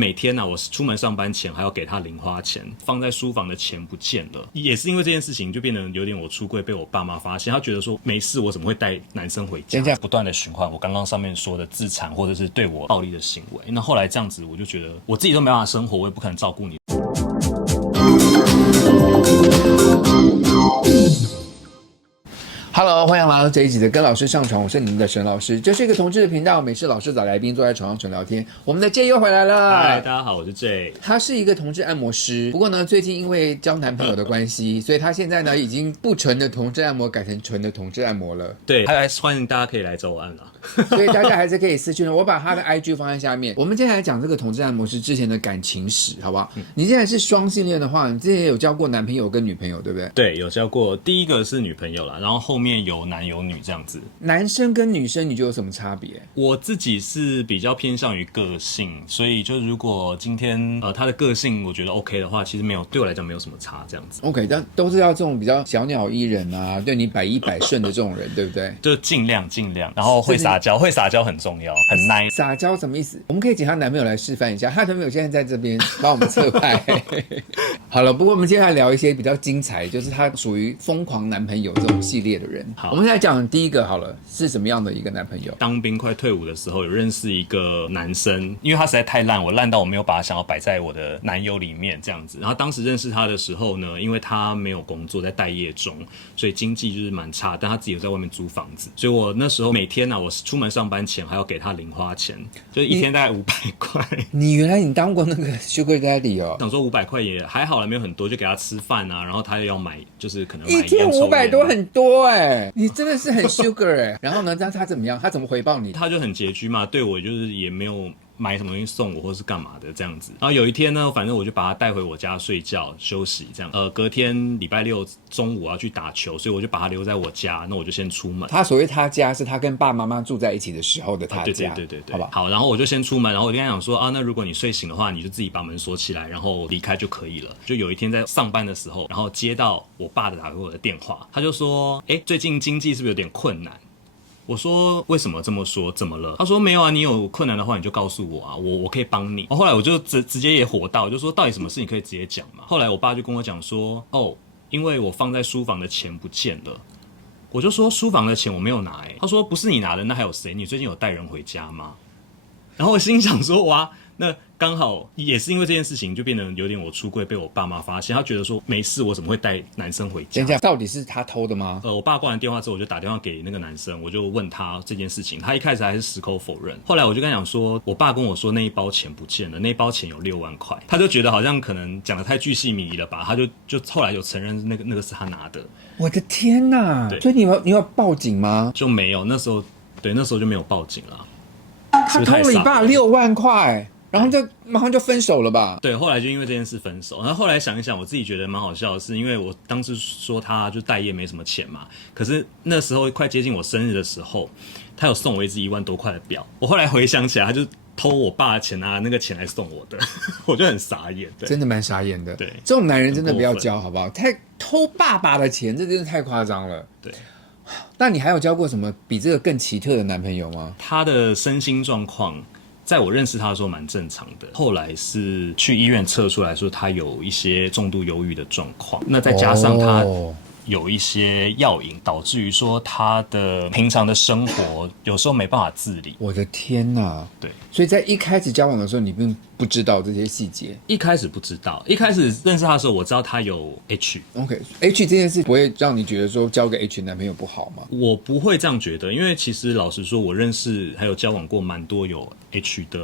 每天我出门上班前还要给他零花钱，放在书房的钱不见了，也是因为这件事情就变得有点我出柜被我爸妈发现，他觉得说没事，我怎么会带男生回家？不断的循环我刚刚上面说的自残或者是对我暴力的行为。那后来这样子，我就觉得我自己都没办法生活，我也不可能照顾你。Hello， 欢迎来到这一集的跟老师上床，我是你们的沈老师。这是一个同志的频道，每次老师找来宾坐在床上纯聊天。我们的 J 又回来了。嗨，大家好，我是 J。他是一个同志按摩师，不过呢，最近因为交男朋友的关系，所以他现在呢已经不纯的同志按摩改成纯的同志按摩了。对，还欢迎大家可以来找我按啦。所以大家还是可以私讯我把他的 IG 放在下面。我们接下来讲这个同志按摩师之前的感情史，好不好？你现在是双性恋的话，你之前有交过男朋友跟女朋友，对不对？对，有交过，第一个是女朋友啦，然后后面有男有女这样子。男生跟女生你觉得有什么差别？我自己是比较偏向于个性，所以就如果今天他的个性我觉得 OK 的话，其实没有对我来讲没有什么差这样子。OK， 但都是要这种比较小鸟依人啊，对你百依百顺的这种人，对不对？就尽量，然后会撒娇，会撒娇很重要，很 nice。撒娇什么意思？我们可以请她男朋友来示范一下，她男朋友现在在这边帮我们侧拍。好了，不过我们接下来聊一些比较精彩，就是他属于疯狂男朋友这种系列的人。好，我们来讲第一个好了，是什么样的一个男朋友？当兵快退伍的时候，有认识一个男生，因为他实在太烂，我烂到我没有把他想要摆在我的男友里面这样子。然后当时认识他的时候呢，因为他没有工作，在待业中，所以经济就是蛮差，但他自己有在外面租房子，所以我那时候每天我出门上班前还要给他零花钱，就是一天大概500块。你原来你当过那个 Sugar Daddy 哦？想说500块也还好了，没有很多，就给他吃饭啊，然后他又要买，就是可能买一天500多很多你真的是很 Sugar 然后呢，他怎么样？他怎么回报你？他就很拮据嘛，对我就是也没有买什么东西送我，或是干嘛的这样子。然后有一天呢，反正我就把他带回我家睡觉休息，这样。隔天礼拜六中午要去打球，所以我就把他留在我家。那我就先出门。他所谓他家是他跟爸爸妈妈住在一起的时候的他家，对，好吧。好，然后我就先出门，然后我就跟他讲说那如果你睡醒的话，你就自己把门锁起来，然后离开就可以了。就有一天在上班的时候，然后接到我爸的打给我的电话，他就说，最近经济是不是有点困难？我说为什么这么说？怎么了？他说没有啊，你有困难的话你就告诉我啊，我可以帮你。后来我就直接也火到，我就说到底什么事情可以直接讲嘛。后来我爸就跟我讲说，因为我放在书房的钱不见了。我就说书房的钱我没有拿他说不是你拿的，那还有谁？你最近有带人回家吗？然后我心想说哇，那刚好也是因为这件事情，就变得有点我出柜被我爸妈发现，他觉得说没事，我怎么会带男生回家？等一下，到底是他偷的吗？我爸挂完电话之后，我就打电话给那个男生，我就问他这件事情，他一开始还是矢口否认。后来我就跟他讲说，我爸跟我说那一包钱不见了，那一包钱有6万块，他就觉得好像可能讲得太巨细靡遗了吧，他就后来有承认那个是他拿的。我的天哪！所以你有报警吗？就没有，那时候就没有报警了。他偷了你爸6万块，然后就马上就分手了吧？对，后来就因为这件事分手。然后后来想一想，我自己觉得蛮好笑的是，因为我当时说他就待业没什么钱嘛，可是那时候快接近我生日的时候，他有送我一只1万多块的表。我后来回想起来，他就偷我爸的钱那个钱来送我的，我就很傻眼。对，真的蛮傻眼的。对，这种男人真的不要交，好不好？偷爸爸的钱，这真的太夸张了。对。那你还有交过什么比这个更奇特的男朋友吗？他的身心状况在我认识他的时候蛮正常的，后来是去医院测出来说他有一些重度忧郁的状况，那再加上他有一些药瘾，导致于说他的平常的生活有时候没办法自理。我的天哪！对，所以在一开始交往的时候，你并不知道这些细节。一开始不知道，一开始认识他的时候，我知道他有 H。H 这件事不会让你觉得说交个 H 男朋友不好吗？我不会这样觉得，因为其实老实说，我认识还有交往过蛮多有 H 的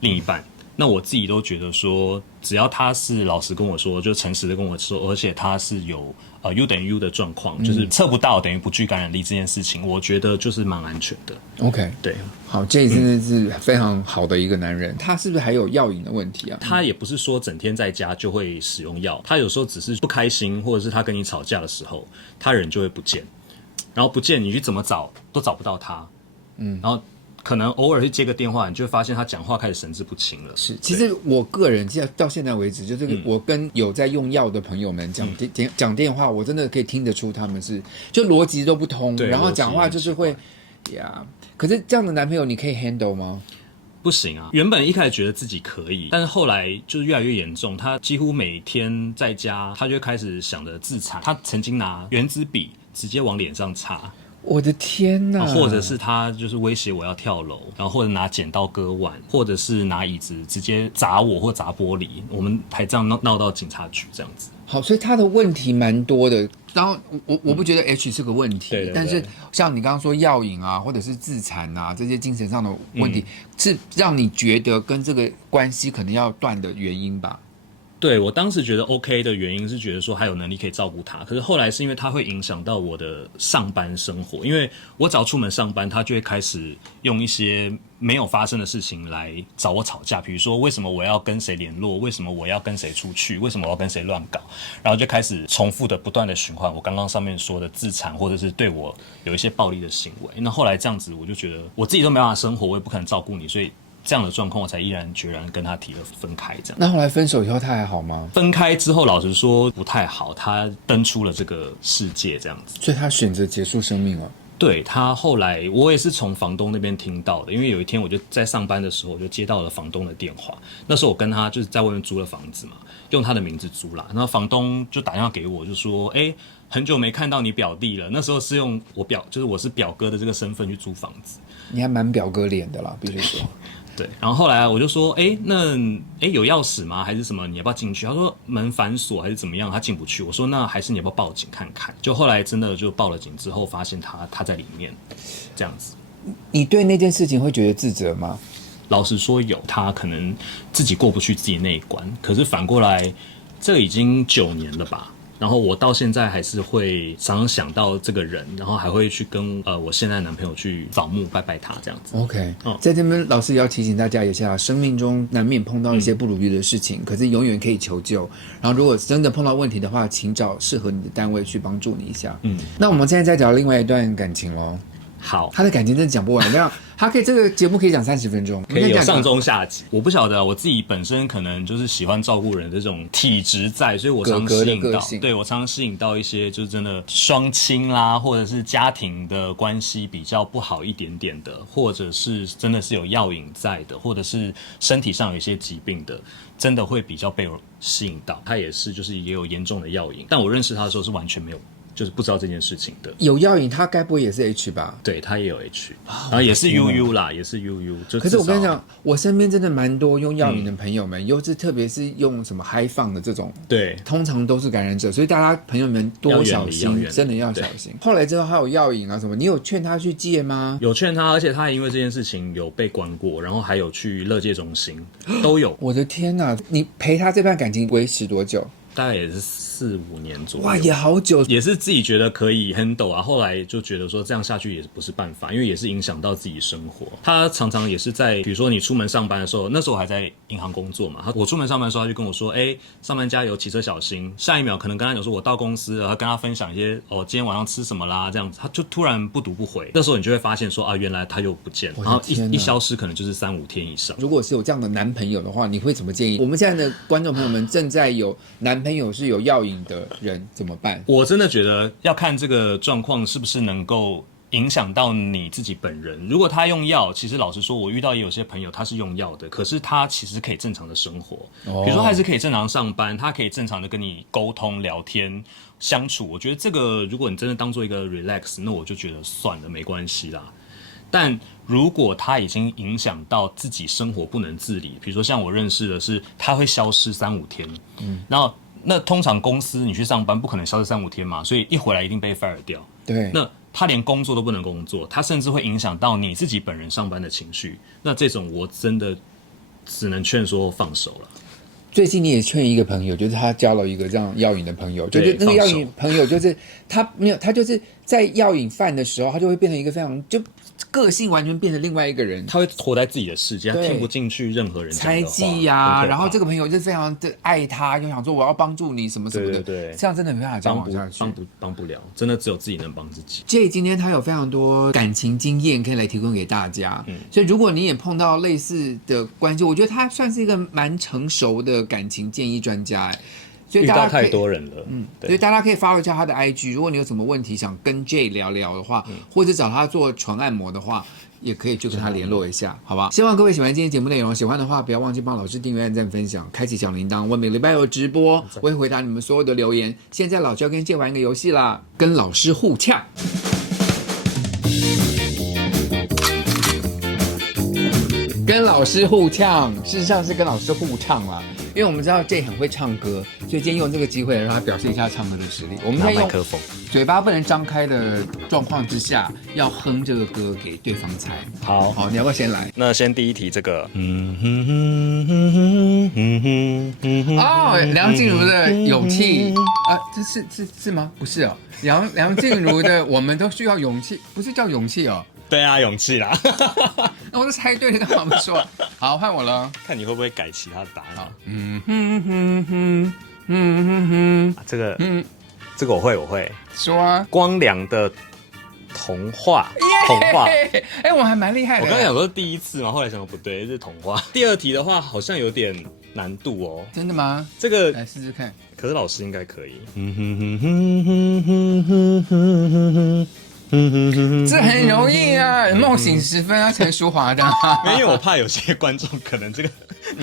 另一半。那我自己都觉得说，只要他是老实跟我说，就诚实的跟我说，而且他是有U 等于 U 的状况，就是测不到等于不具感染力这件事情，我觉得就是蛮安全的。OK， 对，好，这真的是非常好的一个男人。他是不是还有药瘾的问题啊？他也不是说整天在家就会使用药，他有时候只是不开心，或者是他跟你吵架的时候，他人就会不见，然后不见你去怎么找都找不到他，然后可能偶尔去接个电话，你就会发现他讲话开始神志不清了。是，其实我个人到现在为止，就是我跟有在用药的朋友们讲电话，我真的可以听得出他们是就逻辑都不通，然后讲话就是会呀。可是这样的男朋友你可以 handle 吗？不行啊。原本一开始觉得自己可以，但是后来就是越来越严重。他几乎每天在家，他就开始想着自残。他曾经拿原子笔直接往脸上插。我的天哪！或者是他就是威胁我要跳楼，然后或者拿剪刀割腕，或者是拿椅子直接砸我或砸玻璃，我们还这样闹到警察局这样子。好，所以他的问题蛮多的。然后我不觉得 H 是个问题，对，但是像你刚刚说药瘾啊，或者是自残啊这些精神上的问题，是让你觉得跟这个关系可能要断的原因吧？对，我当时觉得 OK 的原因是觉得说还有能力可以照顾他，可是后来是因为他会影响到我的上班生活，因为我只要出门上班，他就会开始用一些没有发生的事情来找我吵架，比如说为什么我要跟谁联络，为什么我要跟谁出去，为什么我要跟谁乱搞，然后就开始重复的不断的循环我刚刚上面说的自残或者是对我有一些暴力的行为。那后来这样子我就觉得我自己都没办法生活，我也不可能照顾你，所以这样的状况我才毅然决然跟他提了分开。这样。那后来分手以后他还好吗？分开之后老实说不太好，他登出了这个世界这样子。所以他选择结束生命了。对，他后来我也是从房东那边听到的，因为有一天我就在上班的时候我就接到了房东的电话。那时候我跟他就是在外面租了房子嘛，用他的名字租啦。然后房东就打电话给我，就说很久没看到你表弟了。那时候是用就是我是表哥的这个身份去租房子。你还蛮表哥脸的啦，必须说。对，然后后来我就说，那有钥匙吗？还是什么？你要不要进去？他说门反锁还是怎么样，他进不去。我说那还是你要不要报警看看？就后来真的就报了警之后，发现他在里面，这样子。你对那件事情会觉得自责吗？老实说有，他可能自己过不去自己那一关。可是反过来，这已经9年了吧？然后我到现在还是会常常想到这个人，然后还会去跟我现在的男朋友去扫墓拜拜他这样子。OK，在这边老师也要提醒大家一下，生命中难免碰到一些不如意的事情，可是永远可以求救。然后如果真的碰到问题的话，请找适合你的单位去帮助你一下。那我们现在再讲另外一段感情咯。好，他的感情真的讲不完，这样他可以这个节目可以讲30分钟，可以有上中下集。我不晓得我自己本身可能就是喜欢照顾人的这种体质在，所以我常吸引到，对我常吸引到一些就是真的双亲啦，或者是家庭的关系比较不好一点点的，或者是真的是有药瘾在的，或者是身体上有一些疾病的，真的会比较被我吸引到。他也是就是也有严重的药瘾，但我认识他的时候是完全没有。就是不知道这件事情的。有药瘾，他该不会也是 H 吧？对，他也有 H，然后也是 UU 啦，也是 UU。可是我跟你讲，我身边真的蛮多用药瘾的朋友们，尤其特别是用什么嗨放的这种，对，通常都是感染者，所以大家朋友们多小心，真的要小心。后来之后还有药瘾啊什么，你有劝他去戒吗？有劝他，而且他还因为这件事情有被关过，然后还有去乐戒中心，都有。我的天哪！你陪他这段感情维持多久？大概也是4-5年左右。哇，也好久，也是自己觉得可以 handle 啊。后来就觉得说这样下去也不是办法，因为也是影响到自己生活。他常常也是在，比如说你出门上班的时候，那时候我还在银行工作嘛。我出门上班的时候，他就跟我说：“上班加油，骑车小心。”下一秒可能跟他讲说我到公司了，跟他分享一些今天晚上吃什么啦，这样子，他就突然不读不回。那时候你就会发现说原来他又不见了，然后一消失可能就是3-5天以上。如果是有这样的男朋友的话，你会怎么建议？我们现在的观众朋友们正在有男朋友是有药瘾的人怎么办？我真的觉得要看这个状况是不是能够影响到你自己本人。如果他用药，其实老实说，我遇到也有些朋友他是用药的，可是他其实可以正常的生活，比如说还是可以正常上班，他可以正常的跟你沟通、聊天、相处。我觉得这个如果你真的当做一个 relax， 那我就觉得算了，没关系啦。但如果他已经影响到自己生活不能自理，比如说像我认识的是，他会消失3-5天，然后那通常公司你去上班不可能消失3-5天嘛，所以一回来一定被 fire 掉。对，那他连工作都不能工作，他甚至会影响到你自己本人上班的情绪。那这种我真的只能劝说放手了。最近你也劝一个朋友，就是他交了一个这样药瘾的朋友，就是那个药瘾朋友，就是他没有，他就是在药瘾犯的时候，他就会变成一个非常就个性完全变成另外一个人，他会活在自己的世界，他听不进去任何人讲的话，猜忌呀。然后这个朋友就非常的爱他，就想说我要帮助你什么什么的，对，这样真的没办法交往下去，帮不了，真的只有自己能帮自己。J 今天他有非常多感情经验可以来提供给大家，所以如果你也碰到类似的关系，我觉得他算是一个蛮成熟的感情建议专家。所以大家遇到太多人了，所以大家可以 follow 一下他的 IG。如果你有什么问题想跟 J 聊聊的话，或者找他做纯按摩的话，也可以去跟他联络一下，好吧？希望各位喜欢今天节目内容，喜欢的话不要忘记帮老师订阅、按赞、分享、开启小铃铛。我每个礼拜有直播，我会回答你们所有的留言。现在老师要跟借玩一个游戏啦，跟老师互呛。跟老师互呛，事实上是跟老师互唱啦。因为我们知道 J 很会唱歌，所以今天用这个机会让他表现一下唱歌的实力。我们在用麦克风，嘴巴不能张开的状况之下，要哼这个歌给对方猜。好，你要不要先来？那先第一题这个，哦，梁静茹的勇气啊，这是吗？不是哦，梁静茹的我们都需要勇气，不是叫勇气哦。对啊，勇气啦。那我都猜对了，干嘛不说？好，换我了。看你会不会改其他的答案。这个我会。说啊，光良的童话。哎，我还蛮厉害的。我刚刚想说第一次嘛，后来想说不对，是童话。第二题的话好像有点难度哦。真的吗？这个来试试看。可是老师应该可以。这很容易啊，梦醒时分啊，陈淑华的。因为我怕有些观众可能这个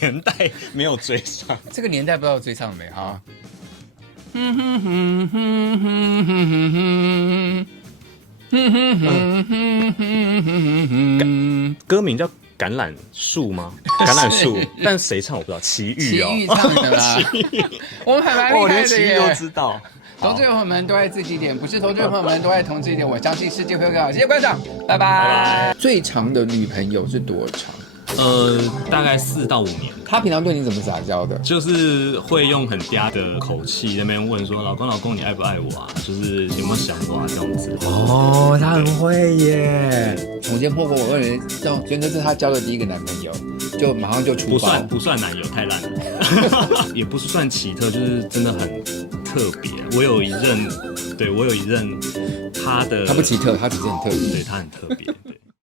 年代没有追上。这个年代不知道追上了没啊？歌名叫橄榄树吗？橄榄树，但谁唱我不知道。齐豫哦，齐豫唱的啦。我们还蛮厉害的耶，连齐豫都知道。同志朋友们都爱自己一点，不是同志朋友们都爱同志一点。我相信世界会更好。谢谢观赏，拜拜。最长的女朋友是多长？大概4到5年。她平常对你怎么撒娇的？就是会用很嗲的口气那边问说：“老公，你爱不爱我啊？就是有没有想我啊？这样子。”哦，她很会耶。我先破过，我问人，轩哥是她交的第一个男朋友，就马上就出包。不算男友，太烂了。也不是算奇特，就是真的很特别。我有一任，他不奇特，他只是很特别。对，他很特别。